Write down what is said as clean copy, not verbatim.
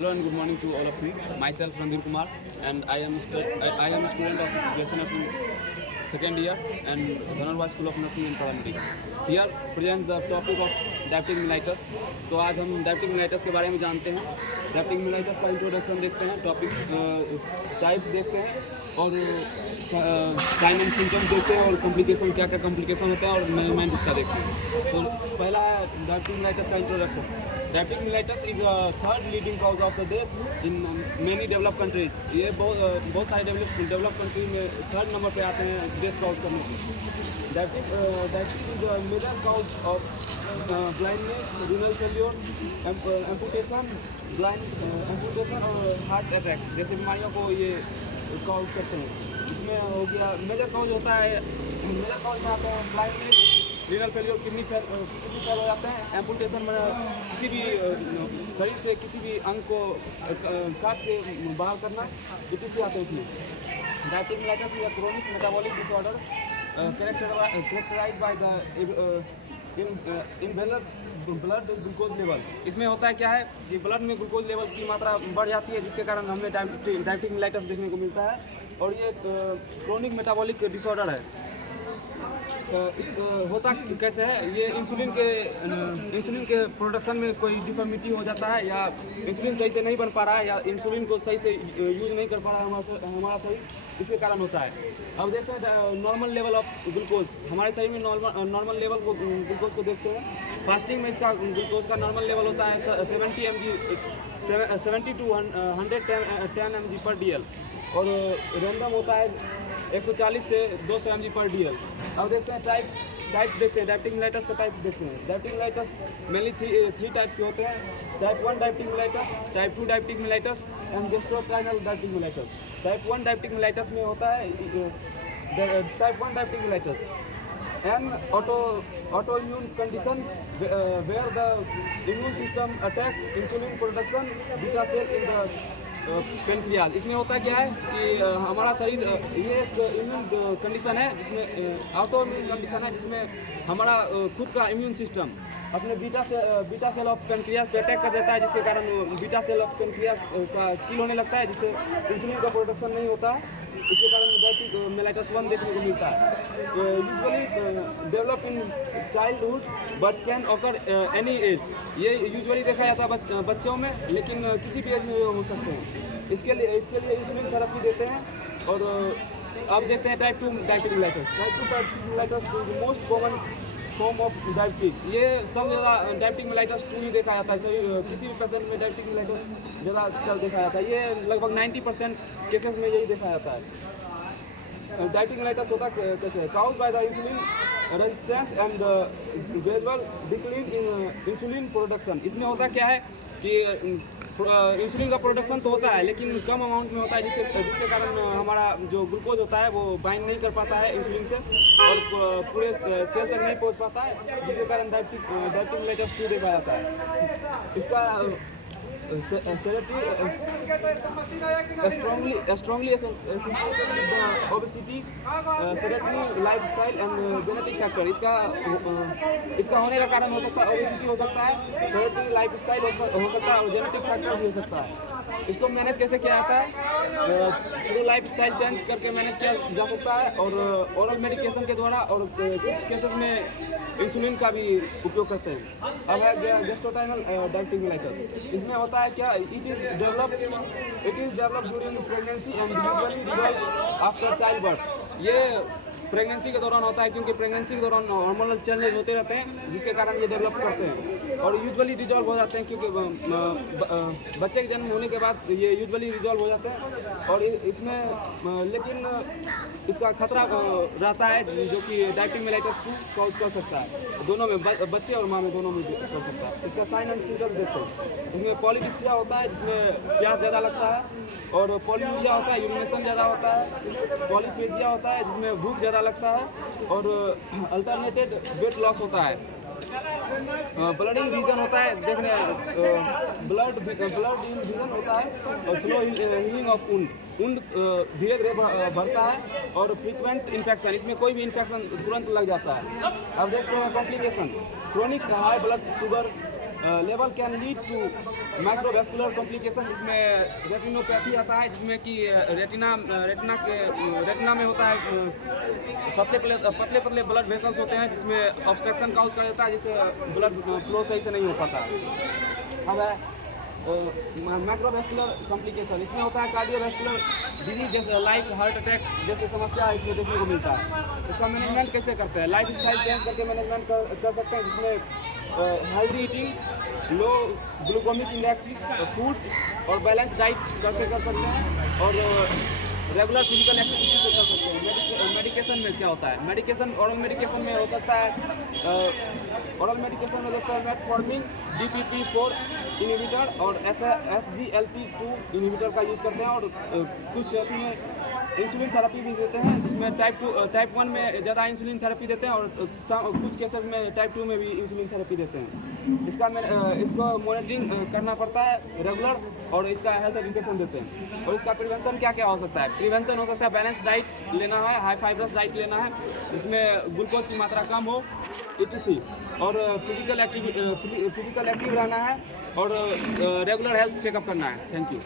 Hello and good morning to all of you. Myself Randir Kumar, and I am a student of BSc Nursing second year and Dhanarwa School of Nursing and Paramedics. Here present the topic of diabetic mellitus. तो आज हम diabetic mellitus के बारे में जानते हैं. diabetic mellitus का introduction देखते हैं, टॉपिक्स टाइप्स देखते हैं और साइन एंड सिम्टम्स देखते हैं और कॉम्प्लिकेशन क्या क्या कॉम्प्लिकेशन होता है और मैनेजमेंट इसका देखते हैं. तो पहला है diabetic mellitus का introduction. Diabetic mellitus is a third leading cause of the death in many developed countries. ये बहुत सारे डेवलप कंट्री में थर्ड नंबर पे आते हैं डेथ कॉज करने से. Diabetes is a major cause of blindness, renal failure, amputation, amputation और हार्ट अटैक जैसे बीमारियों को ये कॉज करते हैं. इसमें हो गया मेजर कॉज होता है, मेजर कॉज में आते हैं blindness, renal failure, kidney fail हो जाते हैं, एम्पुटेशन में किसी भी शरीर से किसी भी अंग को काट के बाहर करना, इसी आते हैं इसमें. Diabetic mellitus is a chronic metabolic disorder characterised by the imbalance blood glucose level. इसमें होता है क्या है कि ब्लड में ग्लूकोज लेवल की मात्रा बढ़ जाती है, जिसके कारण हमें डायबिटिक मेलाइटस देखने को मिलता है. और ये क्रोनिक मेटाबॉलिक डिसऑर्डर है. होता कैसे है, ये इंसुलिन के प्रोडक्शन में कोई डिफॉर्मिटी हो जाता है, या इंसुलिन सही से नहीं बन पा रहा है, या इंसुलिन को सही से यूज नहीं कर पा रहा है हमारा शरीर, इसके कारण होता है. अब देखते हैं नॉर्मल लेवल ऑफ ग्लूकोज. हमारे शरीर में नॉर्मल लेवल को ग्लूकोज को देखते हैं. फास्टिंग में इसका ग्लूकोज का नॉर्मल लेवल होता है 70 to 110 mg पर DL, और रैंडम होता है 140 से 200 mg पर DL. अब देखते हैं टाइप्स देखते हैं. डायबिटिक मेलाइटस का टाइप्स देखते हैं. Diabetic mellitus mainly three types के होते हैं. Type 1 diabetic mellitus, type 2 diabetic mellitus and gastrointestinal diabetic mellitus. Type 1 diabetic mellitus में होता है type 1 diabetic mellitus an autoimmune condition where the immune system attack insulin production beta cell in the pancreas. इसमें होता क्या है कि हमारा शरीर ये एक इम्यून कंडीशन है, जिसमें ऑटो इम्यून कंडीशन है, जिसमें हमारा खुद का इम्यून सिस्टम अपने बीटा सेल ऑफ पेनक्रियाज पे अटैक कर देता है, जिसके कारण बीटा सेल ऑफ पेनक्रियाज का किल होने लगता है, जिससे इंसुलिन का प्रोडक्शन नहीं होता है. इसके कारण डायबिटिक मेलाइटस 1 देखने को मिलता है. Usually develop in childhood but can occur any as. ये यूजुअली देखा जाता है बच्चों में, लेकिन किसी भी एज में हो सकते हैं. इसके लिए इंसुलिन थेरेपी देते हैं. और अब देखते हैं type 2 diabetic mellitus. Type 2 diabetic mellitus most common form of diabetic. ये सब ज़्यादा डायबिटिक मेलाइटस 2 ही देखा जाता है. सभी किसी भी पेशेंट में डायबिटिक मेलाइटस ज़्यादा देखा जाता है. ये लगभग 90% केसेस में यही देखा जाता है. डायबिटिक मेलाइटस होता कैसे है? Cause by the insulin resistance and gradual decline in insulin production. इसमें होता क्या है कि इंसुलिन का प्रोडक्शन तो होता है, लेकिन कम अमाउंट में होता है, जिसके कारण हमारा जो ग्लूकोज होता है वो बाइंड नहीं कर पाता है इंसुलिन से, और पूरे सेल तक नहीं पहुंच पाता है, जिसके कारण डायबिटिक मेलाइटस 2 देखा जाता है. इसका strongly associated with the obesity, sedentary lifestyle and genetic factor. इसका होने का कारण हो सकता है ओबेसिटी हो सकता है, sedentary लाइफस्टाइल हो सकता है, और जेनेटिक फैक्टर भी हो सकता है. इसको मैनेज कैसे किया जाता है? पूरा लाइफ स्टाइल चेंज करके मैनेज किया जा सकता है, और ओरल मेडिकेशन के द्वारा, और कुछ केसेस में इंसुलिन का भी उपयोग करते हैं. अब है गैस्ट्रोइंटेस्टाइनल डायबिटिक मेलाइटस. इसमें होता है क्या, it is develop during pregnancy and usually resolve after child birth. ये प्रेगनेंसी के दौरान होता है, क्योंकि प्रेगनेंसी के दौरान हार्मोनल चेंजेस होते रहते हैं, जिसके कारण ये डेवलप करते हैं, और यूजुअली रिजॉल्व हो जाते हैं, क्योंकि बच्चे के जन्म होने के बाद ये यूजुअली रिजॉल्व हो जाते हैं. और इसमें लेकिन इसका खतरा रहता है, जो कि डायबिटिक मेलाइटस 2 कॉज कर सकता है. दोनों में, बच्चे और माँ में, दोनों में कर सकता है. इसका साइन एंड सिम्टम्स देखते हैं. इसमें पॉलीडिप्सिया होता है, जिसमें प्यास ज़्यादा लगता है, और पॉलीयूरिया होता है, यूरिनेशन ज़्यादा होता है, पॉलीफेजिया होता है, जिसमें भूख ज़्यादा लगता है, और अल्टरनेटेड वेट लॉस होता है. ब्लडिंग रीजन होता है, देखने ब्लड इन रीजन होता है, और स्लो हीलिंग ऑफ वुंड धीरे धीरे बढ़ता है, और फ्रीक्वेंट इन्फेक्शन. इसमें कोई भी इन्फेक्शन तुरंत लग जाता है. अब देखते हैं complication. Chronic high blood sugar level can lead to microvascular complication, जिसमें रेटिनोपैथी आता है, जिसमें कि रेटिना में होता है पतले पतले ब्लड वेसल्स होते हैं, जिसमें ऑब्स्ट्रक्शन काउज कर देता है, जिससे ब्लड फ्लो सही से नहीं हो पाता है। अब है माइक्रोवेस्कुलर कॉम्प्लिकेशन, इसमें होता है कार्डियोवेस्कुलर डिजीज जैसे लाइक हार्ट अटैक जैसे समस्या इसमें देखने को मिलता है। इसका मैनेजमेंट कैसे करते हैं? लाइफ स्टाइल चेंज करके मैनेजमेंट कर सकते हैं, जिसमें हेल्दी ईटिंग, लो ग्लूकोमिक इंडेक्स फूड और बैलेंस डाइट करके कर सकते हैं, और रेगुलर फिजिकल एक्टिविटी से कर सकते हैं। मेडिकेशन में क्या होता है? ओरल मेडिकेशन में हो सकता है ओरल मेडिकेशन में होता है मेटफॉर्मिन, DPP-4 इनहिबिटर और SGLT2 इनहिबिटर का यूज़ करते हैं, और कुछ स्थिति में इंसुलिन थेरेपी भी देते हैं, जिसमें टाइप 1 में ज़्यादा इंसुलिन थेरेपी देते हैं, और कुछ केसेस में टाइप 2 में भी इंसुलिन थेरेपी देते हैं। इसको मॉनिटरिंग करना पड़ता है रेगुलर, और इसका हेल्थ एजुकेशन देते हैं। और इसका प्रिवेंशन क्या क्या हो सकता है? प्रिवेंशन हो सकता है बैलेंस डाइट लेना है, हाई फाइब्रस डाइट लेना है, जिसमें ग्लूकोज की मात्रा कम हो, etc. और फिजिकल एक्टिव रहना है, और रेगुलर हेल्थ चेकअप करना है। Thank you.